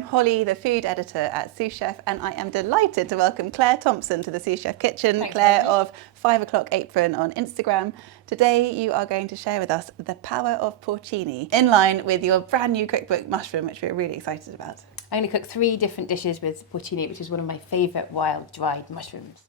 I'm Holly, the food editor at Sous Chef, and I am delighted to welcome Claire Thomson to the Sous Chef kitchen. Thanks, Claire Holly. of 5 o'clock apron on Instagram. Today you are going to share with us the power of porcini, in line with your brand new cookbook, Mushroom, which we're really excited about. I'm going to cook 3 different dishes with porcini, which is one of my favourite wild dried mushrooms.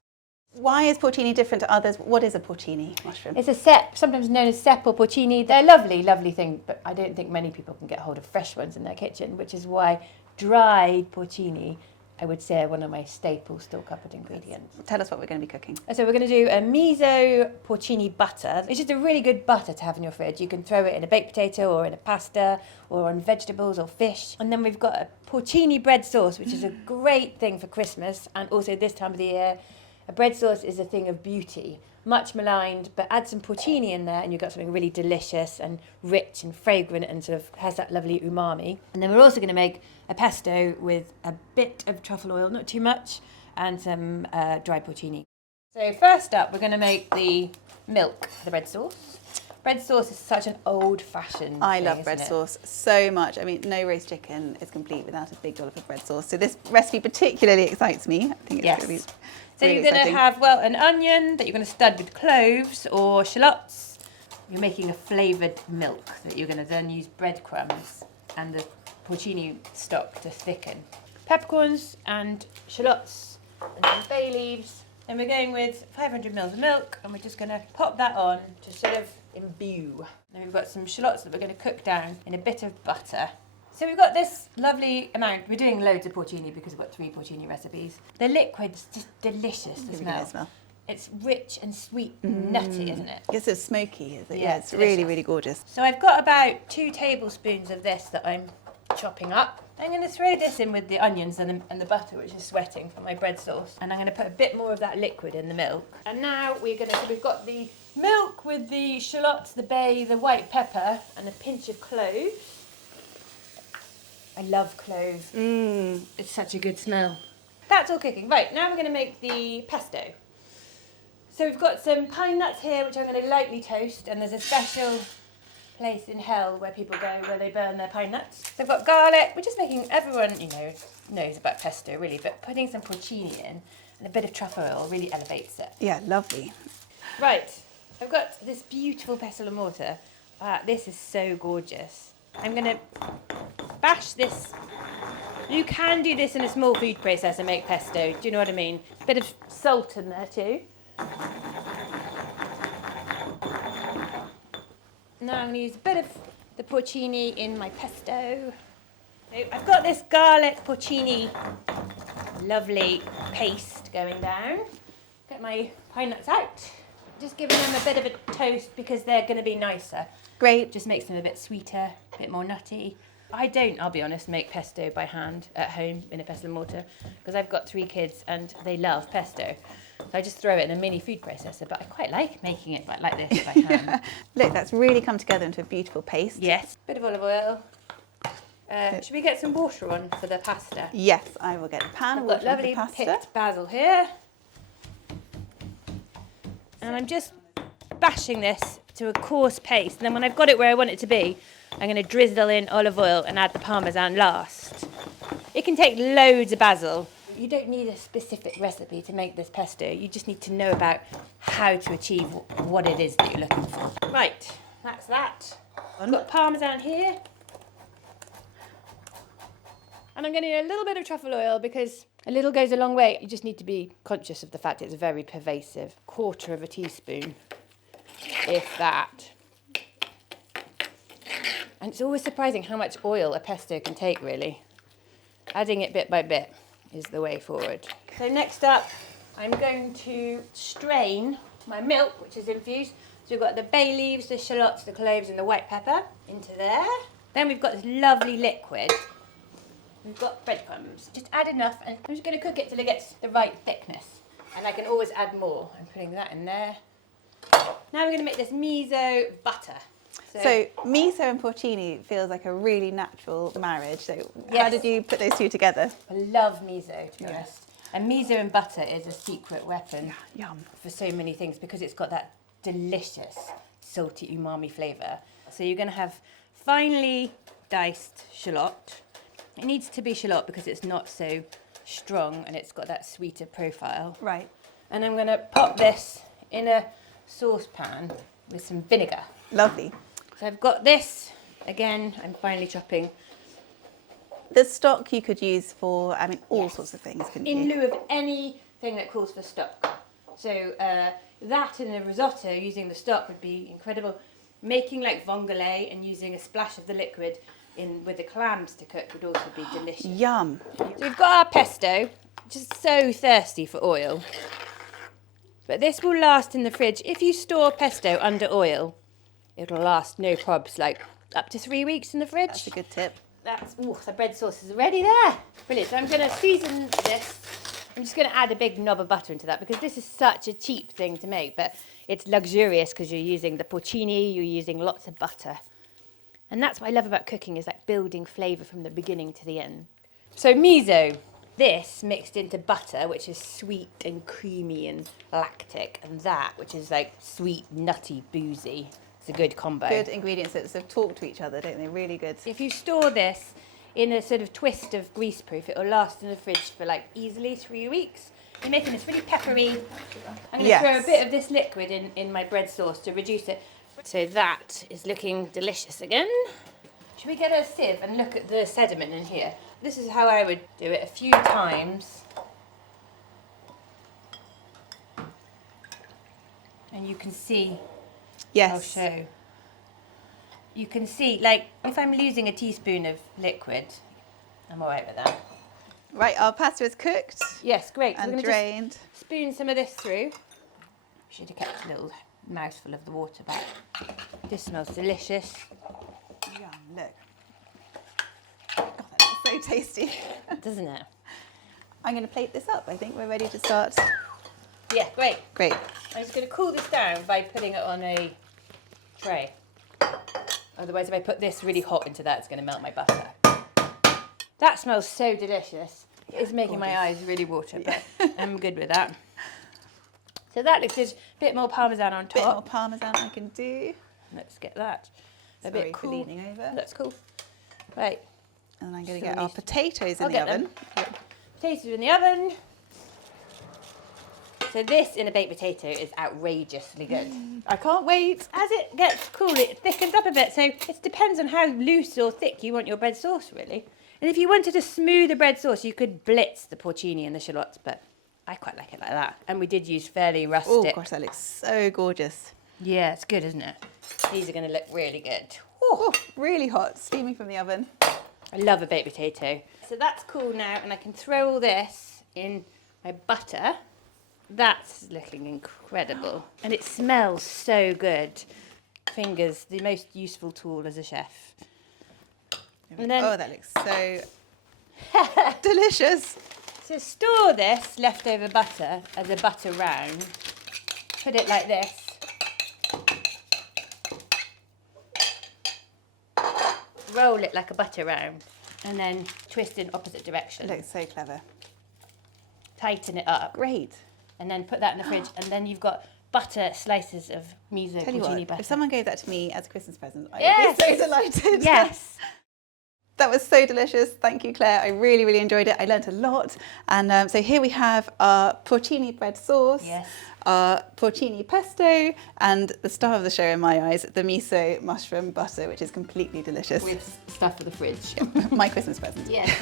Why is porcini different to others? What is a porcini mushroom? It's a cep, sometimes known as cep or porcini. They're a lovely, lovely thing, but I don't think many people can get hold of fresh ones in their kitchen, which is why dried porcini, I would say, are one of my staple store cupboard ingredients. Tell us what we're going to be cooking. So we're going to do a Miso porcini butter. It's just a really good butter to have in your fridge. You can throw it in a baked potato or in a pasta or on vegetables or fish. And then we've got a porcini bread sauce, which is a great thing for Christmas and also this time of the year. A bread sauce is a thing of beauty, much maligned, but add some porcini in there and you've got something really delicious and rich and fragrant and sort of has that lovely umami. And then we're also going to make a pesto with a bit of truffle oil, not too much, and some dried porcini. So first up, we're going to make the milk for the bread sauce. Bread sauce is such an old-fashioned I thing, love bread isn't it? sauce so much. I mean, no roast chicken is complete without a big dollop of bread sauce. So this recipe particularly excites me. I think it's Yes. going to be So really you're going to exciting. have, well, an onion that you're going to stud with cloves or shallots. You're making a flavoured milk that you're going to then use breadcrumbs and the porcini stock to thicken. Peppercorns and shallots and some bay leaves. And we're going with 500 mils of milk and we're just going to pop that on to sort of imbue. Then we've got some shallots that we're going to cook down in a bit of butter. So we've got this lovely amount. We're doing loads of porcini because we've got 3 porcini recipes. The liquid's just delicious to Really smell. good smell. It's rich and sweet and nutty, isn't it? It's so smoky, is it? Yeah, Yeah, it's delicious. really, really gorgeous. So I've got about 2 tablespoons of this that I'm chopping up. I'm going to throw this in with the onions and the butter, which is sweating for my bread sauce. And I'm going to put a bit more of that liquid in the milk. And now we've got the milk with the shallots, the bay, the white pepper, and a pinch of cloves. I love cloves. It's such a good smell. That's all cooking. Right, now we're going to make the pesto. So we've got some pine nuts here, which I'm going to lightly toast, and there's a special place in hell where people go where they burn their pine nuts. So I've got garlic. We're just making, everyone, knows about pesto really, but putting some porcini in and a bit of truffle oil really elevates it. Yeah, lovely. Right, I've got this beautiful pestle and mortar. This is so gorgeous. I'm going to bash this. You can do this in a small food processor and make pesto. Do you know what I mean? Bit of salt in there too. Now I'm going to use a bit of the porcini in my pesto. So I've got this garlic porcini lovely paste going down. Get my pine nuts out. Just giving them a bit of a toast because they're going to be nicer. Great. Just makes them a bit sweeter, a bit more nutty. I don't, I'll be honest, make pesto by hand at home in a pestle and mortar because I've got 3 kids and they love pesto. So I just throw it in a mini food processor, but I quite like making it like this by hand. Look, that's really come together into a beautiful paste. Yes. Bit of olive oil. Should we get some water on for the pasta? Yes, I will get a pan of I've water got lovely for the pasta. picked basil here. And I'm just bashing this to a coarse paste. And then when I've got it where I want it to be, I'm going to drizzle in olive oil and add the parmesan last. It can take loads of basil. You don't need a specific recipe to make this pesto. You just need to know about how to achieve what it is that you're looking for. Right, that's that. I've got parmesan here. And I'm going to need a little bit of truffle oil because a little goes a long way. You just need to be conscious of the fact it's very pervasive. 1/4 teaspoon, if that. And it's always surprising how much oil a pesto can take, really. Adding it bit by bit is the way forward. So next up, I'm going to strain my milk, which is infused. So we've got the bay leaves, the shallots, the cloves, and the white pepper into there. Then we've got this lovely liquid. We've got breadcrumbs. Just add enough, and I'm just going to cook it till it gets the right thickness. And I can always add more. I'm putting that in there. Now we're going to make this miso butter. So miso and porcini feels like a really natural marriage. So how Yes. did you put those two together? I love miso, to be honest. And miso and butter is a secret weapon Yum. for so many things because it's got that delicious salty umami flavour. So you're going to have finely diced shallot. It needs to be shallot because it's not so strong and it's got that sweeter profile. Right. And I'm going to pop this in a saucepan with some vinegar. Lovely. So I've got this, again, I'm finely chopping. The stock you could use for, I mean, all Yes. sorts of things, couldn't In you? lieu of anything that calls for stock. So that in a risotto using the stock would be incredible. Making like vongole and using a splash of the liquid in with the clams to cook would also be delicious. Yum. So we've got our pesto, just so thirsty for oil. But this will last in the fridge. If you store pesto under oil, it'll last no probs, like up to 3 weeks in the fridge. That's a good tip. The bread sauce is already there. Brilliant. So I'm going to season this. I'm just going to add a big knob of butter into that because this is such a cheap thing to make, but it's luxurious because you're using the porcini, you're using lots of butter. And that's what I love about cooking, is like building flavour from the beginning to the end. So miso, this mixed into butter, which is sweet and creamy and lactic, and that, which is like sweet, nutty, boozy. It's a good combo. Good ingredients that sort of talk to each other, don't they? Really good. If you store this in a sort of twist of greaseproof, it will last in the fridge for like easily 3 weeks. You're making this really peppery. I'm going to throw a bit of this liquid in my bread sauce to reduce it. So that is looking delicious again. Should we get a sieve and look at the sediment in here? This is how I would do it a few times. And you can see, Yes. I'll show. You can see, like, if I'm losing a teaspoon of liquid, I'm all right with that. Right, our pasta is cooked Yes, great. So we're and gonna drained. just spoon some of this through. Should have kept a little mouthful of the water back. This smells delicious. Yum, look. God, that looks so tasty. Doesn't it? I'm going to plate this up. I think we're ready to start. Yeah, great. Great. I'm just going to cool this down by putting it on a tray. Otherwise, if I put this really hot into that, it's going to melt my butter. That smells so delicious. It's making my eyes really water, but I'm good with that. So that looks good. A bit more parmesan on top. Bit more parmesan I can do. Let's get that a Sorry bit for cool. leaning over. That's cool. Right. And I'm going to So get we- our potatoes in I'll the get oven. them. Potatoes in the oven. So this in a baked potato is outrageously good. I can't wait. As it gets cool, it thickens up a bit. So it depends on how loose or thick you want your bread sauce, really. And if you wanted a smoother bread sauce, you could blitz the porcini and the shallots, but I quite like it like that. And we did use fairly Oh rustic. gosh, that looks so gorgeous. Yeah, it's good, isn't it? These are going to look really good. Oh, really hot, steaming from the oven. I love a baked potato. So that's cool now, and I can throw all this in my butter. That's looking incredible. And it smells so good. Fingers, the most useful tool as a chef. And then, Oh, that looks so delicious. so store this leftover butter as a butter round. Put it like this. Roll it like a butter round. And then twist in opposite It direction. looks so clever. Tighten it up. Great. And then put that in the fridge. And then you've got butter slices of miso Tell you porcini what, butter. if someone gave that to me as a Christmas present, I Yes. would be so delighted. Yes. That was so delicious. Thank you, Claire. I really, really enjoyed it. I learnt a lot. And so here we have our porcini bread sauce, Yes. our porcini pesto, and the star of the show in my eyes, the miso mushroom butter, which is completely delicious. With stuff for the fridge. My Christmas present. Yes.